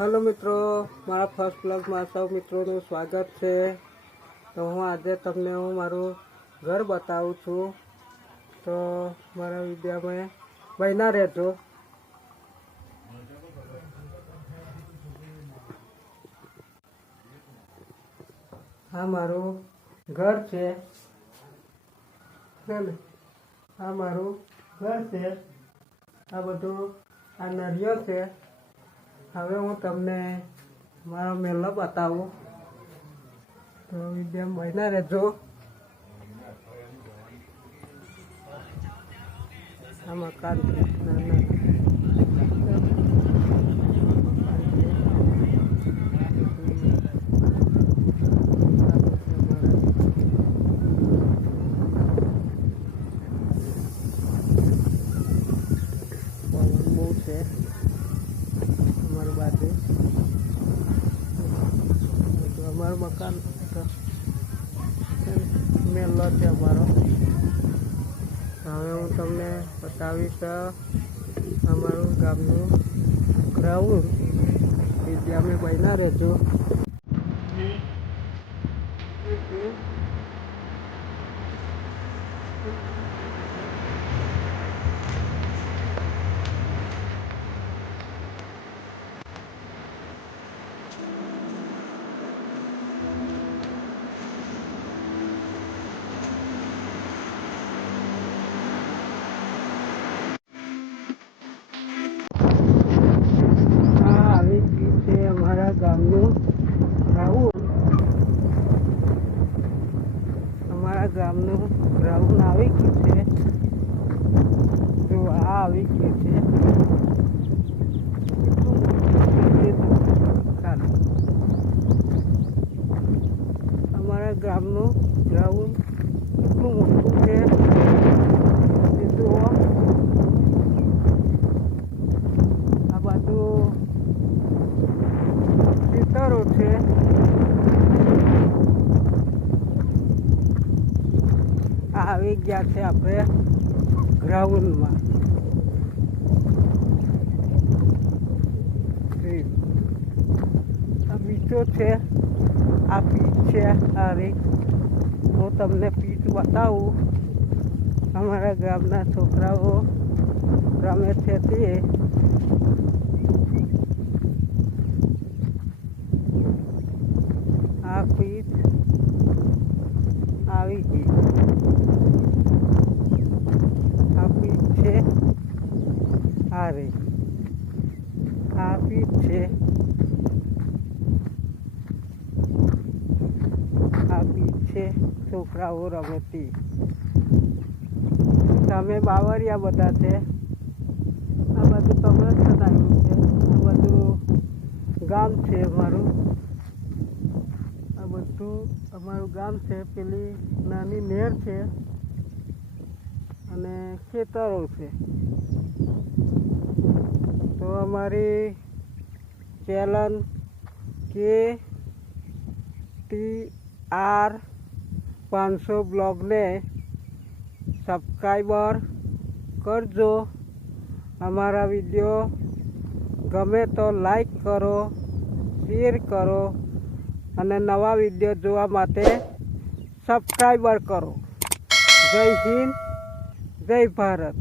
Hello મિત્રો, મારા first બ્લોગમાં સૌ મિત્રોનું સ્વાગત છે. તો હું આજે તમને હું મારું ઘર બતાવું છું. તો મારા વિડીયોમાં બહેના રહેજો. આ મારું ઘર છે. આ મારું ઘર છે. આ બધું આ નરિયો છે. હવે હું તમને મારો મેલો બતાવું. તો વીડિયો બન્યા રહેજો. આ મકાન છે નાના. પવન બહુ છે અમારી બાજુ તો અમારું મકાન મેલો છે અમારો હવે હું તમને બતાવીશ અમારું ગામનું ગ્રાઉન્ડ કે ત્યાં અમે બન્યા રહેજો આ આવી ગયું છે અમારા ગામનું ગ્રાઉન્ડ અમારા ગામનું ગ્રાઉન્ડ આવી ગયું છે. તો આ આવી ગયું છે. અમારા ગામનું ગ્રાઉન્ડ એટલું મોટું છે તે જુઓ આ બાજુ ખેતરો છે આ આવી ગયા છે આપણે ગ્રાઉન્ડમાં. બીજો છે, આ પીચ છે આ રીત હું તમને પીચ બતાવું. અમારા ગામના છોકરાઓ રમે છે તે આ પીચ આવી ગઈ આ પીચ છે આ રે આ પીચ છે. આ પીઠ છે છોકરાઓ રમતી. તમે બાવરિયા બધા છે. આ બધું આ બધું ગામ છે અમારું. આ બધું અમારું ગામ છે. પેલી નાની નહેર છે. અને ખેતરો છે. અમારી ચેનલ કે ટી આર પાંચસો બ્લોગને સબસ્ક્રાઈબર કરજો. અમારા વીડિયો ગમે તો લાઈક કરો, શેર કરો અને નવા વીડિયો જોવા માટે સબસ્ક્રાઈબર કરો. જય હિન્દ, જય ભારત.